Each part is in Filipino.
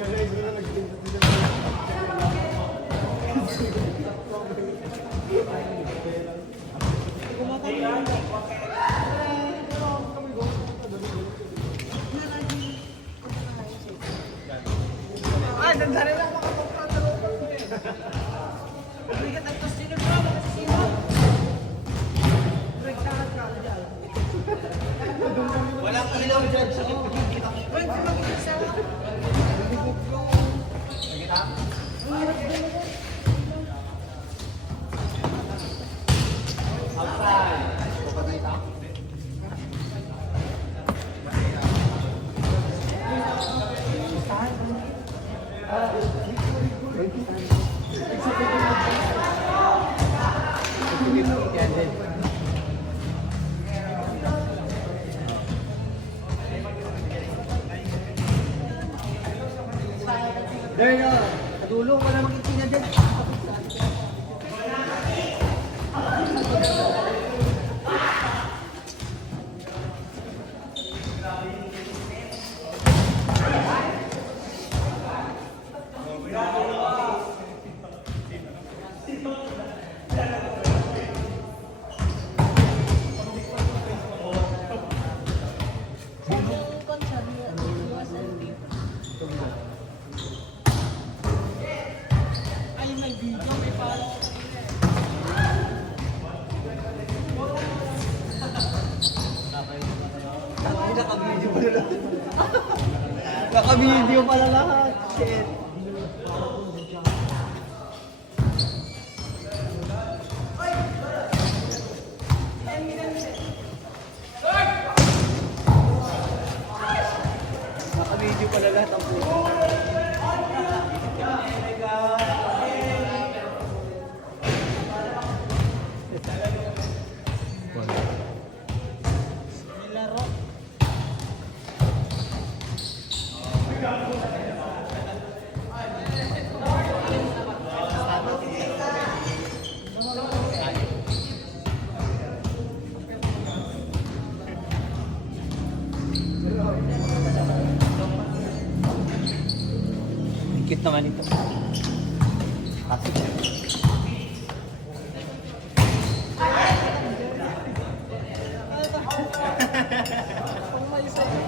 Ah, nandari lang makapagpatalo. Bigat ang tos bro, makasisiwan. Walang ilaw dyan sa kita. Uy, hindi mag-isa. There na, katulong wala mag-itina dyan. Ay, may video, may follow. Naka-video pala lahat. Naka-video pala lahat. Shit. Naka-video pala lahat ang puso. Nilaro. Dikit naman ito. Kapit. Kung may isa pa.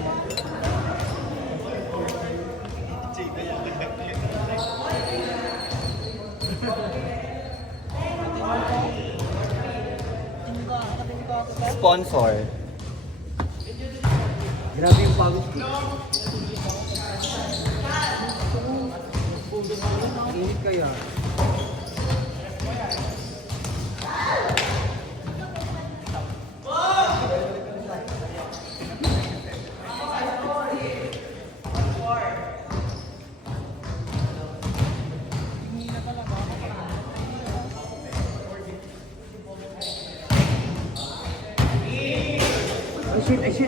Sponsor. Grabe yung pagod ko. Init kaya. Ay shit.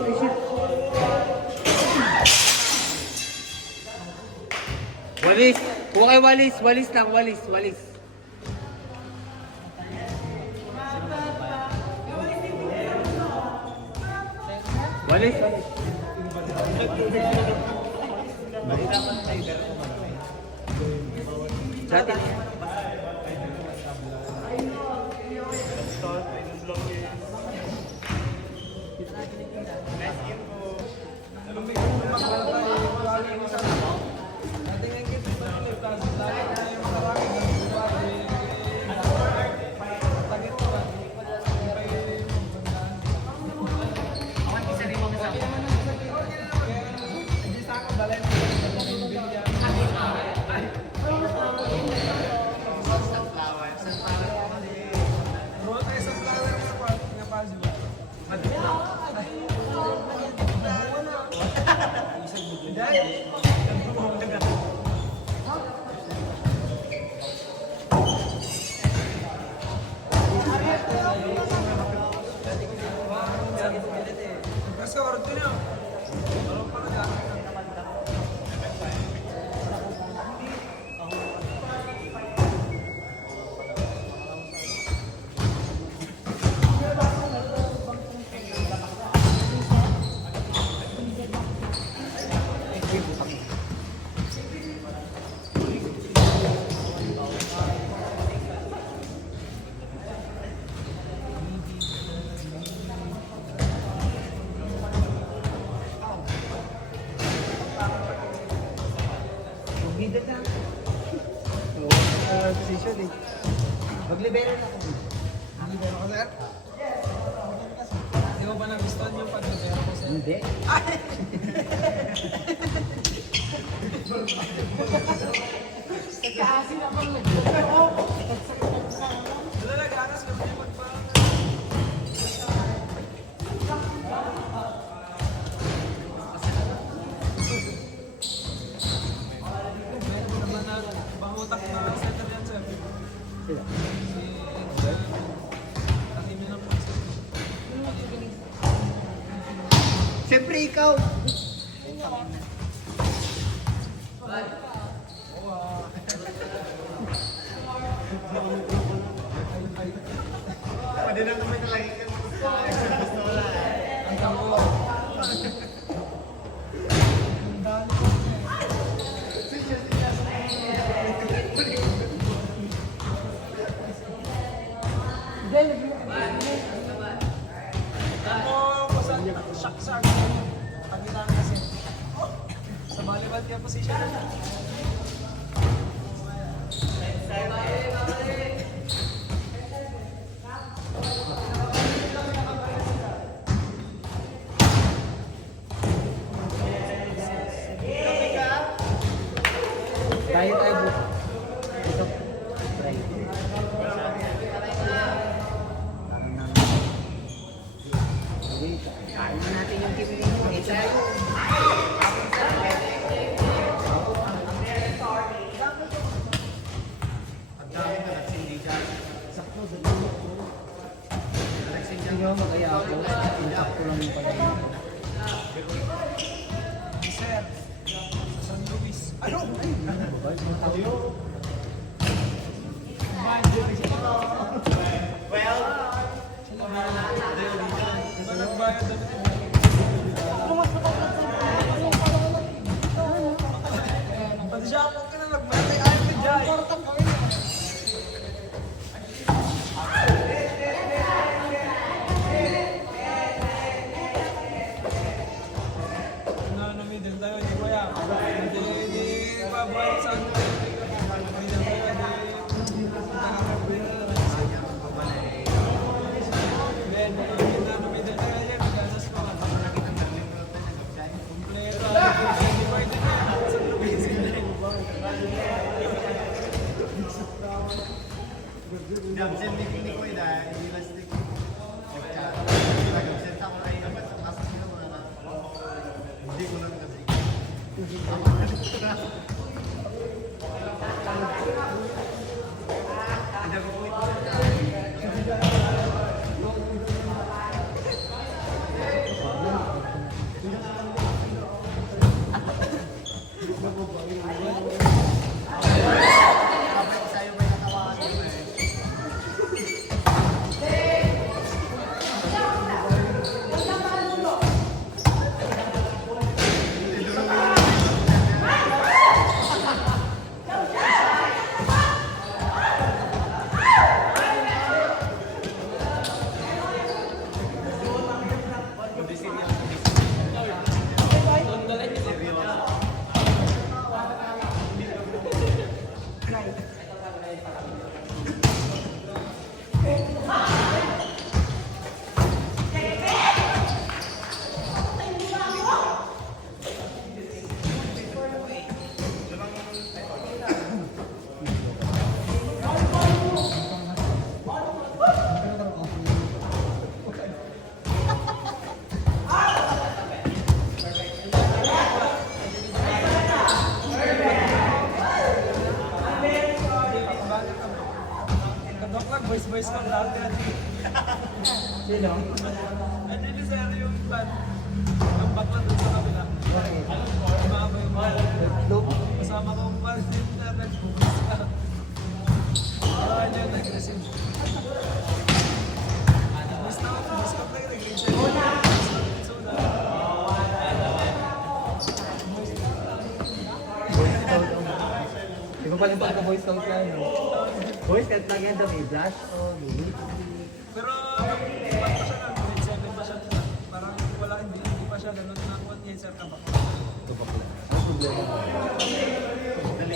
Walis! Huwag kayo walis! Walis lang, walis. Walis. Chatin. Bida lang. Oo, position eh. Maglibero na ako. Libero ka, sir? Di mo ba nagustuhan yung pag-libero ko, sir? Hindi. Kasi naman mo. Talaga, anas ka pa magparang. Meron mo naman na bangutak na center yan, sir. Sila. Ang imi ng Siyempre ikaw. Pwede na naman nalagay ka sa pistola eh. ang tango. Ako, basta shock sa akin. Pagitan kasi. Sa volleyball niya position. Tayo tayo bu. Ito. Try. Kain na natin yung team ninyo. Eh, tayo. Ang dami na nagsindi dyan. Sakto, Hindi nyo mag-aya ako. Insakto lang yung pag-aya. Sir, San Luis. Ano? Nagbayad na pati siya ako ka na nagbayad ay ayaw ka dyan. Middle tayo, di ba yan? Hindi mabuhay sa ano. Middle tayo, Ben, middle tayo yan, ganas ko. Kompleto, divided na yan. Sa Luis. Damsen ni ko ina, hindi lang stick. Damsen ako rin naman sa klase sila mga na. Hindi ko lang kasi. Hindi ko po ito. Kapag sa'yo may natawakan ko eh. Boys ko dati. Sino? Ano ni sir yung pan? Ang bakla doon sa kabila. Umabay mo. Loop. Kasama ko ang pansin na nag-focus ka. Ayaw niya nag-resim. Gusto ko kayo nag-resim. Di ba pala yung pagka-voice count lang, no? Voice count lang yan, may blush. Oh, gawin. Pero iba pa siya na, grade 7 pa siya. Parang wala, hindi pa siya ganun na 1 year sir ka ba? Ito pa pala. Ang problema. Dali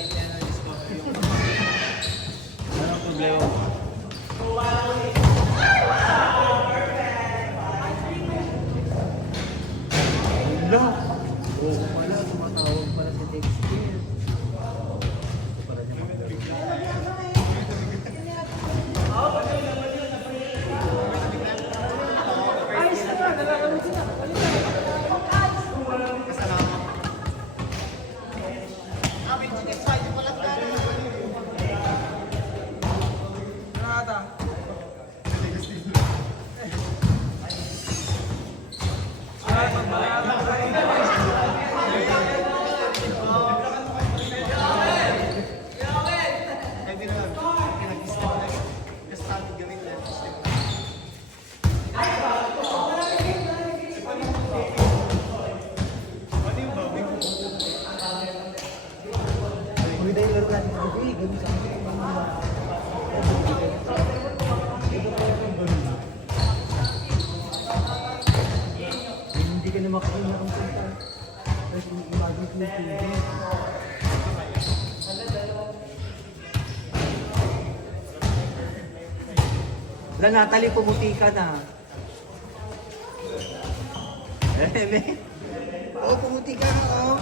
Hindi ka na makain na kung punta. Tapos imagine ko yung TV. Wala, Natalie, pumuti ka na. Oo, pumuti ka na, oh.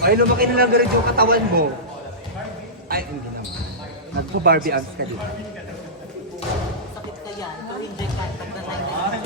Ay, lumaki na lang ganun yung katawan mo. Ay, hindi naman. Nagpo-Barbie arms ka dito. Sakit ka yan. To-inject ka. Pagdasay na yan.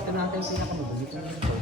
Ito na natin yung pinakamabalik na ito.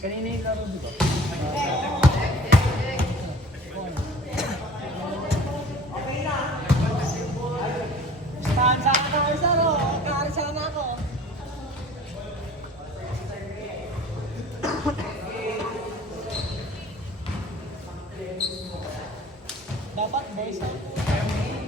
Kanina yung laro, di ba? Saan sa akin ako, Saro? Kaarisan na ako. Dapat boys ako.